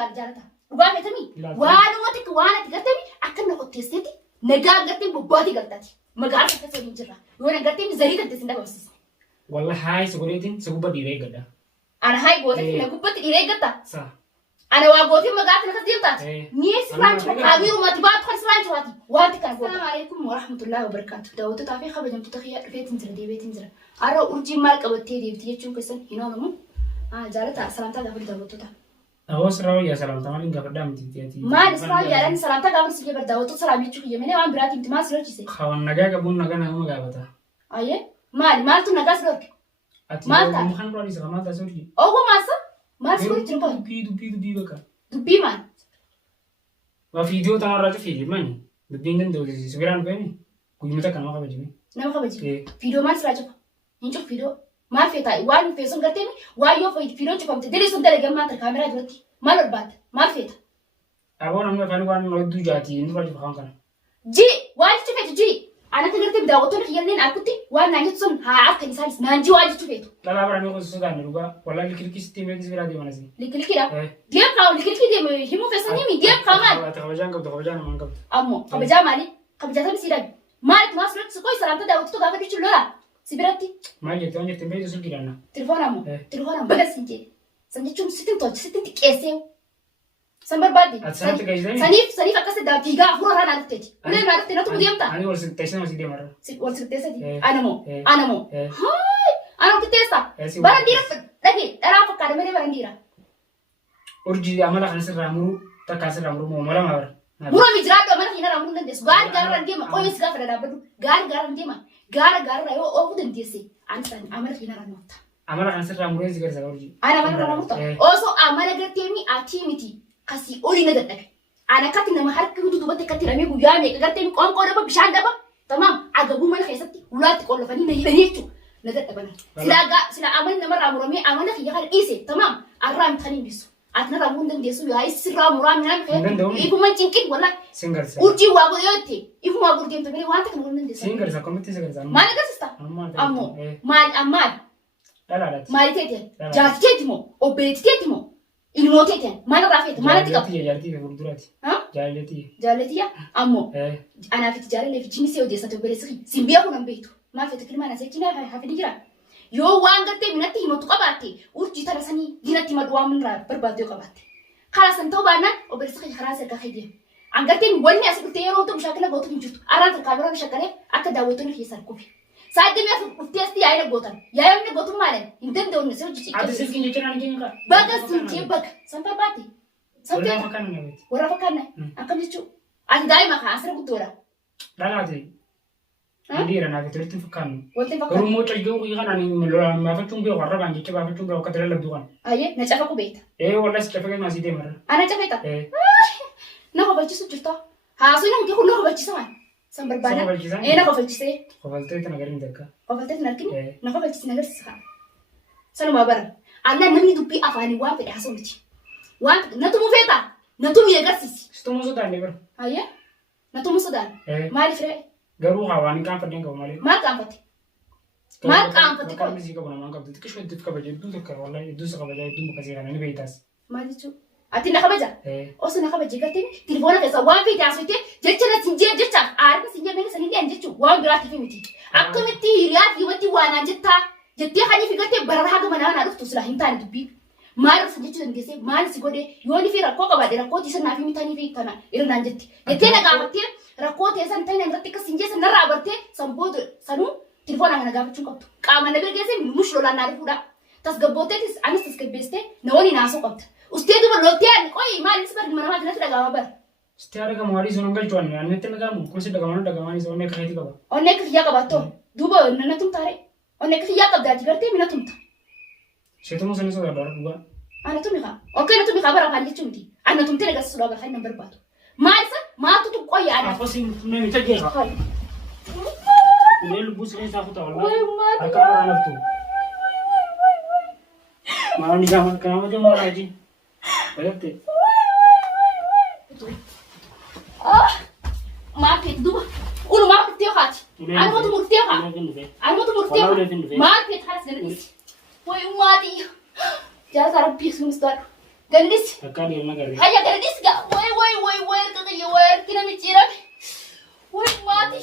laal jaalata. Dhugaa feetami. Waanumatti waan ati gartami akka na qotteessiti nagaa gartee bobbaati galtati. Magaalaa keessa hin jirra. Yoo na gartee zarii tante sin dhabamsiisa. Wallahi haay suguleetiin sugubba dhiiree gadda. Ana haay goote na gubbatti dhiiree gatta. Sa. Ana waa goote magaalaa kana keessa deemtaati. Ni Isfaanchi kaabiru mati baatu kan Isfaanchi waati. Waanti kana goote. Assalamu alaykum wa rahmatullahi wa barakatuh. Daawwattoota fi kabajamtoota kiyyaa dhufeetiin jira deebiitiin jira. Ara urjii maal qabattee deebiti jechuun keessan hin oolamu. Jaalata salaamtaa gaafadhu daawwattoota. Awas rawu ya salamta malin gafadha mtiti. Maal Israa'el yaalan salaamtaa gaafadhu si gaafadhu daawwattoota salaamichuu kiyya menee waan biraati miti maal si lolchise. Kawan nagaa qabuun nagaa nama gaafata. Aye maaltu nagaa si lolche. Ati maal kan rooni sa maal taasuri. Ogo maasa maal si lolche nko. Dubbii baka. Dubbii maal. Wa video tanarraa cufi mani. Dubbiin danda'u sibiraan beeni. Guyyumata kana nama kabajime. Nama kabajime. Video maal si lolche. Hin cufi video. Maal feetaa waan feesun garteemi waan yoo fiidoon cufamte deli sun dalagaa maata kaameraa duratti maal barbaadda maal feeta. Aboon amma afaan waan hedduu jaati inni barjaa kan kana. Ji waan cufeetu ji ana kan garteemi daawwattoonni kiyyanneen akutti waan naan jettu sun haa akka isaanis naan ji waan cufeetu. Dhalaa biraan yoo sodaan dhugaa walaa likilkii sitti meeqis biraa deeman asii. Likilkiidha. Deem kaa likilkii deem himuu feesanii mi deem kaa maal. Kabajaan qabdu kabajaan namaan qabdu. Ammoo kabajaa maali kabajaa tamii siidhaan maalitti maas fudhatu koi salaamta daawwattoota gaafa dhiichu lola. Sibiratti. Maal jettee waan jettee beektu sulki danna. Telefoona baga sinjee. San jechuun sittin tolchi sittin xiqqeessee. San barbaadde. Sanatti gahisanii. Saniif akkas daa fiigaa afur irraa naa dhufteeti. Ulee naa dhufte natu deemta. Ani wal sirteessee masii deemarra. Wal sirteessati. Anamoo. Haay. Anam qixxeessa. Bara dhiira dhagee dharaa fakkaata malee bara dhiira. Urjii amala kana sirraa muruu takkaa sirraa muruu moo mala maara. Muruu jiraadhu amala hiinarraa muruu dandeessu. Gaari gaaraan deema qoyis gaafa dhadhaabadhu. Gaari gaaraan deema. Gara yoo ofu dandeesse ansan amala hiinarraa nufta. Amala kana sirraa muruu si garsa urjii. Ana amala kana nufta. Osoo amala garteemi ati miti kasi oli na dadhabe. Ana kati nama harki hudu dubatte kati ramee guyyaa meeqa garteemi qoonqoo daba bishaan daba tamam agabuu mana keessatti ulaatti qollofanii na hidhanii jechuudha. Na dadhaban. Sila amala namarraa muramee amala kiyya kana dhiise tamam arraa mitanii bisu. Atna ramuun dandeessu yaa sirraa muraa minaan kee ifuma cinqin wala singarsa urjii waa godhootti ifuma gurdeemtu bire waan takka nuun dandeessu singarsa komitti singarsa maal agarsiista ammoo maal dhalaadhaati maal teeteen jaartiteeti moo obboleettiteeti moo ilmooteeteen maal irraa feete maalatti qabu jaartii fi fuulduraati jaallatiyya ammoo anaafiti jaalallee fi jinni see odeessate obboleessi simbiyaa kun hin beektu maal feete kilmaan asee jinaa hafidi jira yoo waan gartee minatti himatu qabaatte urjii tana sanii dinatti madu waan minraa barbaadde yoo qabaatte karaa san ta'uu baannaan obboleessa kee karaa sirkaa kee deema an gartee wanni asii dhuftee yeroo ta'u shaakala gootu hin jirtu arraan sirkaa biroo shakkalee akka daawwattoonni keessan kufi sa'aatii mi'a dhufteesti yaa'ina gootan yaa'ina gootu maalan hin danda'u nasi hojii ati silkiin jechuun ani keenya baga silkee baga san barbaadde warra fakkaanna akkam jechuu ati daa'ima kaa asirra guddoodha dhalaate Andira na betul tu fakkan. Wolte fakkan. Kalau mau cari jauh kan ani melora mafacung be warra bangi coba facung be kadang lebih kan. Aye, na cafa ku beta. Wala si cafa kan masih demar. Ana cafa ita. Na ko bachi su juta. Ha su na ko na ko bachi sama. Sam berbana. Na ko bachi se. Ko balte itu nagarin deka. Ko balte narkin. Na ko bachi nagar sa. Sanu mabar. Ana namni dupi afani wa pe haso michi. Wa na tu mu feta. Na tu mi yagar sisi. Sto mu sudan ne ber. Aye. Na tu mu sudan. Mali fre. Garu hawani kan fadin ka mali. Mal kan fati. Mal kan fati. Kan misi ka bana man ka fati. Kishwe dif ka baje du ka wallahi du sa ka baje du ka sira ne beitas. Mali chu. Ati na ka baja. Oso na ka baje ka tin. Telefona ka sa wa fi ta soite. Jecha na tinje jecha. Arna sinje mena sani ni anjechu. Wa bira ti miti. Akkamiti riyati wati wana jetta. Jetti hani fi gate barar haga mana na ruftu sila hintani dubbi. Mal sa jechu ngese mal si gode yoni fi rakko ka bade rakko ti sana fi mitani fi kana irna jetti. Jetti na ka fati. Rakkoota san ta'in irratti akka sinjee san narraa bartee sanboota sanuu telefoonaan kana gaafachuu qabdu. Qaama na birgeessee mush lolaan naa dhufuudha. Tasgabbooteetis anis tasgabbeessitee na waliin haasoo qabda. Ustee duba loltee ani qoyi maalis barri mana maatii natti dhagahama bara. Ustee dhagahama walii sun galchuun ani natti dhagahamu kun si dhagahaman isa onnee kaheeti qaba. Onnee akka kiyyaa qabaatoo duuba na tumtaare. Onnee akka kiyyaa qabdaati gartee mina tumta. Seetumoo sanis sodaa dhala dhugaa. Ana tumikaa. Okkee na tumikaa bara afaan jechuun miti. Ana tumtee agarsiisuu dhagaa kan hin barbaadu. Maalisa maatu tu qoy ada. Apa sih nami cakap? Ini lu bus ini aku tahu lah. Agak orang nafsu. Mau ni kamu kamu tu mau lagi? Bayar te. Market dua. Ulu market tiap hari. Anu mau tu murti tiap hari. Anu mau tu murti tiap hari. Market harus dengan ini. Woi umati. Jangan sarap bis mistar. Ganadis. Akka deema garee. Haya ganadis ga. Way kakaya way kina michira. Way mati.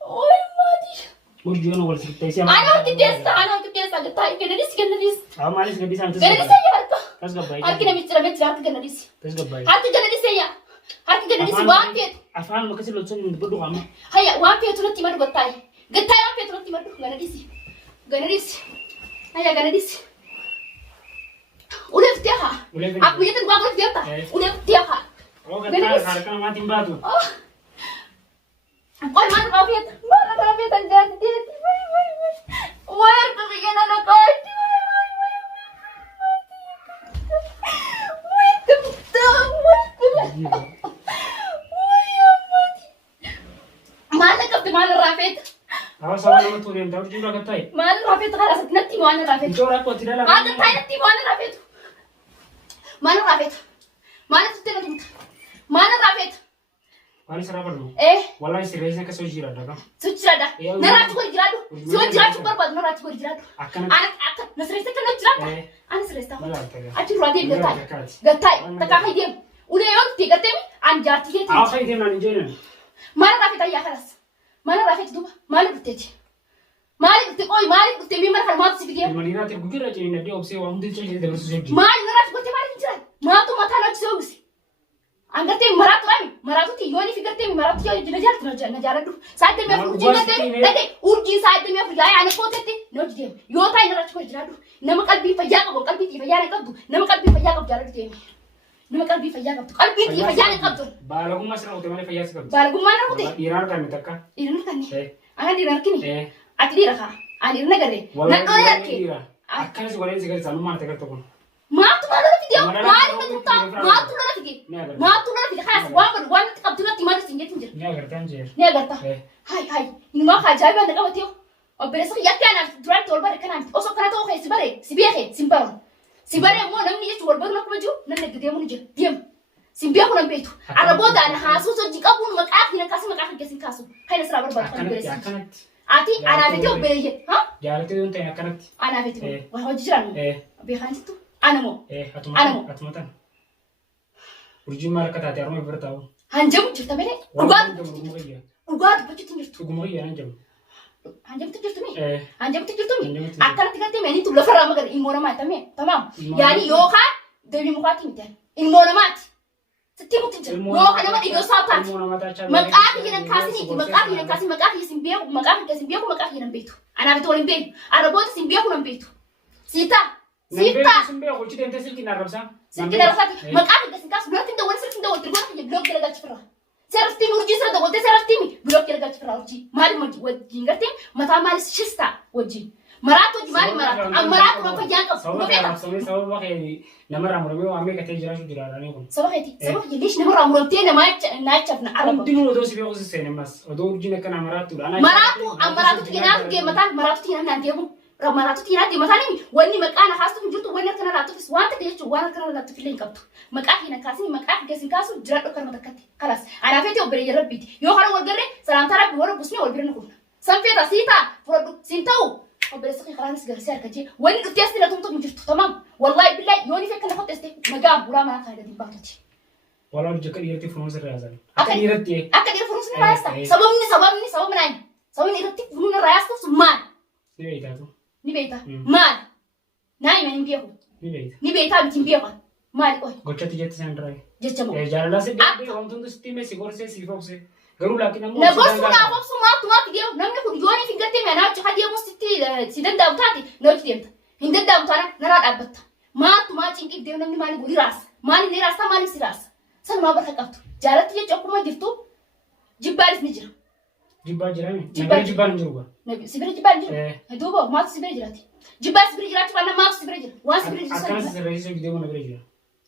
Way mati. Urjiyoon wal sirteessee. Ana titesa gatai ganadis. Maalis gadis antes. Ganadis ya harka. Tas gabbai. Harkina michira harka ganadis. Tas gabbai. Harka ganadis ya. Harka ganadis waan fiet. Afaan makasi lolson min bodu qama. Haya waan fiet tunatti madu gatai. Gatai waan fiet tunatti madu ganadis. Ganadis. Haya ganadis. Udah tiaha. Aku lihat gua udah tiaha. Udah tiaha. Oh, gatai harka mati batu. Oh. Kau mana kau lihat? Mana kau lihat anjir? Wah, tu bikin anak kau. Wah, kentang. Wah, ya mati. Mana kau mana Rafid? Awas sama nama tu yang tahu juga gatai. Mana Rafid kalau nanti mana Rafid? Itu orang kau tidak Ada tanya nanti mana Rafid? Mana Rafid? Mana tu tengok tu? Mana Rafid? Mana serapa dulu? Wallahi seriusnya ke sojira dah kan? Sojira dah. Nara cukup jiradu. Sojira cukup berbuat nara cukup jiradu. Akan. Nasresta kan jiradu. Anak seresta. Malah tak. Aci ruadi gatai. Gatai. Tak kah dia. Udah yang tiga tem anjat tiga tem. Aku itu nani jenis. Mana Rafid ayah keras? Mana Rafid tu? Mana bukti? Mana bukti? Oi, mana bukti? Memang kalau mati sih dia. Malina tergugir aja ini dia opsi orang tu jadi dalam sesuatu. Mana nara cukup tem mana jiradu? Mana tu mata nak sesuatu sih? Angkat tem maratu ti yoni fikir tem maratu ya najara du saat tem urji tem tadi urji saat tem ya anak kau tadi noj dem yo tai naratu kau jiradu nama kalbi fayya kau kalbi ti fayya nak tu nama kalbi fayya kau jiradu tem nama kalbi fayya kau kalbi ti fayya nak tu balagu masra udah mana fayya sekali balagu mana udah iran kan mitaka kan ni anak di kini ati di raka ani nagare nak kau yarki akan sekolah sekali selalu mati kertas Matu mana video? Mari betul. Matu mana video? Matu mana video? Khas wan kabtu na timar singet injer. Ni agar tanjer. Ni agar ta. Hai. Ini mah khajai banda ka batio. O beresa ya kana duran tol bare kana. Oso kana to khai sibare. Sibiye simbar. Sibare mo namni ye tol bare na kuma ju nan ne gide mun je. Diem. Simbiya ko nan betu. Arabo da na hasu so jika bun makaf ni kasi makaf kesin kasu. Hai na sra bar bar kan beresa. Ati ana video beye. Ha? Jalati don tanya kanat. Ana video. Wa hojiran. Be khan tu. Anamo. Atumatan. Urji mara kata tiar mau bertahu. Hanjam cerita mana? Ugat baca tunjuk. Gumoi ya hanjam. Hanjam tunjuk tu ni. Hanjam tunjuk tu ni. Akan tiga tem ini tu lepas ramai kan imona mata me. Tamam. Yani yoha dewi muka timita. Imona mat. Setiap tunjuk. Yoha nama iyo sapat. Makah yang kasih ni. Makah yang simbiak. Makah yang betu. Anak itu orang betu. Ada bot simbiak orang betu. Sita. Simbiak. Kunci tente silki narabsa. Silki narabsa. Makah yang kasih berarti dah wanita dah wanita. Terus dia blok dia lagi cepera. Seraf tim urji serah dah wanita seraf tim blok dia lagi cepera urji. Mari wajib ngerti? Mata mari shista wajib. Maratu mari maratu. Maratu apa jangkau? Sawa pakai nama ramu ame kata jelas sudah ada ni pun. Sawa hati lish nama ramu tiada naik cakna Arab. Tino dosi biar usi seni mas. Odo urji nak kena maratu. Maratu tiada tu mata maratu tiada nanti aku. Maratu tiada di mata ni. Wani makana khas tu menjutu wani kena ratu fis. Wanta dia tu wani kena ratu filin kaptu. Makah hina kasih makah kesin kasu jerat dokar mata kati. Kalas. Anak itu beri jerat biti. Yo kalau wargere salam taraf baru busnya wargere nak. Sampai rasita produk sintau. وبرسخي خلاص قرسير كذي وين التيست اللي تنطق من جرت تمام والله بالله يوني فيك نحط تيست مجاب ولا ما هذا دي باتتي والله الجكر يرتي فلوس الرئاسة أكن يرتي فلوس الرئاسة سبب من أين سبب يرتي فلوس الرئاسة سمان نبيتا مال ناي ما نبيه نبيتا بتنبيه مال أوي قلت تيجي سندراي جتمو جالنا سبب هم تندو ستيمة سيقول سيفوكسي Garu lagi namu. Nabos puna apa semua dia. Namanya pun jualnya finger tim ya. Nak cakap dia mesti sidan daun tadi. Nak dia. Hinda daun tanah narat abat. Mat cingkip dia namanya mana budi ras. Mana ni rasa mana si ras. Sana mau berhakap tu. Jalan dia cokok mah gitu. Jibbaris ni jira. Jibbar jira ni. Jibbar juga. Nabi sibir jibbar jira. Itu boh mat sibir jira ti. Jibbar sibir jira tu mana mat sibir jira. Wan sibir jira. Akan sibir video mana sibir jira.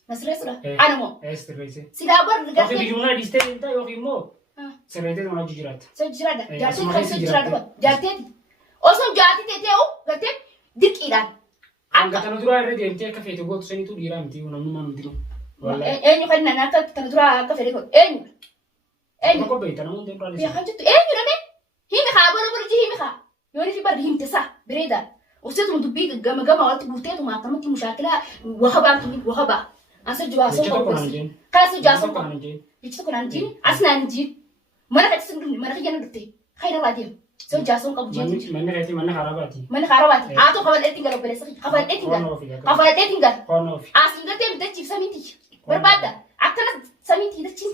Nasrul sudah. Anu mo. Sibir. Sidabar dekat. Tapi jumlah di stage itu yoki mo. Serete sama jujurat. Sejurat. Jati kan sejurat dua. Jati. Osam jati tete o, gate dik iran. Angkat tanudura ada di MT cafe itu gua tuh itu di iran itu namun mana itu. Enyu kan nana tanudura cafe itu. Enyu. Kok beda namun tempat Ya kan itu enyu nane. Himi kha baru baru himi kha. Yoni fi bar him tesa bereda. وستم دبيك جما قلت بوتيت وما كملت مشاكلة وهبا أصير جواسون كاس جواسون يجتكون عندي أصلا عندي ما أنا كتسندني ما أنا خيانا دكتي خير راديو سو جاسون قبضي من نهايتي من خراباتي عاتو خبر إتنجر وبلسك خبر إتنجر أصلا دكتي بدك تجيب سميتي بربادة أكتر سميتي دكتي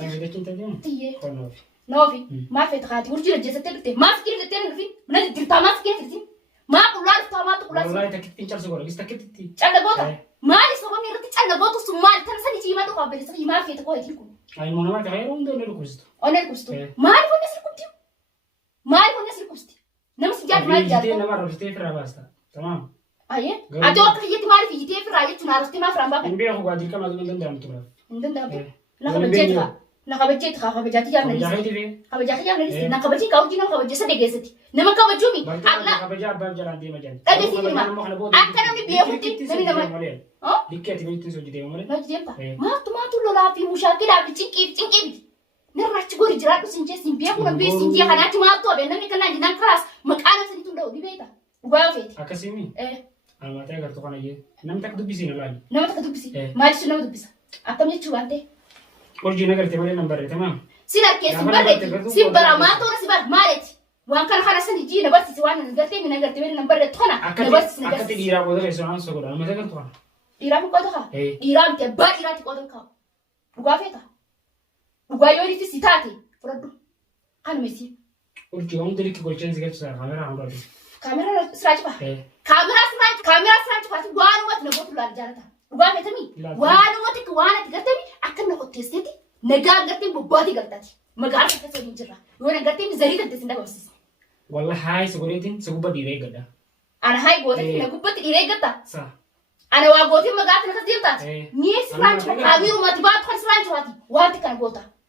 تيه نوفي ما في تخاتي ورجي رجيت تبتي ما في كيف تتين في من الدلتا ما في كيف تتين ما كلها التامات كلها والله تكتين شال سكورة بس تكتتي أنا بوتا ما لي سوامي رتش أنا بوتا سمال تنسى نجي ما تقابل سكي ما في تقوي تلكم أي منامات غير وندو نركوزت أنا الكوستو ما أعرف الناس الكوستي ما أعرف الناس الكوستي نمس جات ما جات جيتي نمر جيتي في راباستا تمام أيه أتوقع هي تماري في جيتي في راية تنارستي ما فرام بابا نبيه هو قادر كم أقول دم ترى ندم نخبجتي يا مني خبجتي يا مني نخبجتي كاوجي نخبجتي سدقيستي نما كاوجومي أغلا خبجة باب جلان دي مجال أدي في ما أكنا من بيهودي من نما لكيتي بيجي تنسو جدي ومرة ما جدي ما تقول لا في مشاكل بتشكي نرى تقول جرات سنجي سنبيا كنا بيس سنجي خناتي ما تو بينا مكنا عندنا كلاس مكانه سنتون ده بيبيتا وقافت أكاسيمي أنا ما تعرف تقول أيه نم تكذب بيسين ولا نم تكذب بيسين ما يصير نم تكذب بيسين أكمل يشوف أنت أرجع نقدر تمرين نمبر تمام سينار كيس برد سيبرا ما تورا سيبر مالت وان كان خلاص نجي نبرس سوان نقدر تمرين نقدر تمرين نمبر تخنا نبرس نقدر أكتر إيرا بوده رسولان سكور أنا ما تعرف تقول إيرا بقول تخا إيرا كبار إيرا تقول تخا وقافتا وقايوري في ستاتي فرد أنا ميسي أرجع هم دليل كقول شيء زي كذا كاميرا هم قالوا كاميرا سراج با كاميرا سراج بات وان وات نبوت لا جالتا وقافتا مي وان وات كوانا تقدمي أكن نقول تستي نجار قدتي ببادي قدتي ما قارف تسوي جرا وانا قدتي مزريت تسنده بس والله هاي سكوريتين سكوبا ديري قدا أنا هاي قوتي نقول ديري قدا صح أنا واقوتي ما قارف نكذب تات ميس سراج كاميرا ما تبات خن سراج واتي واتي كان قوتا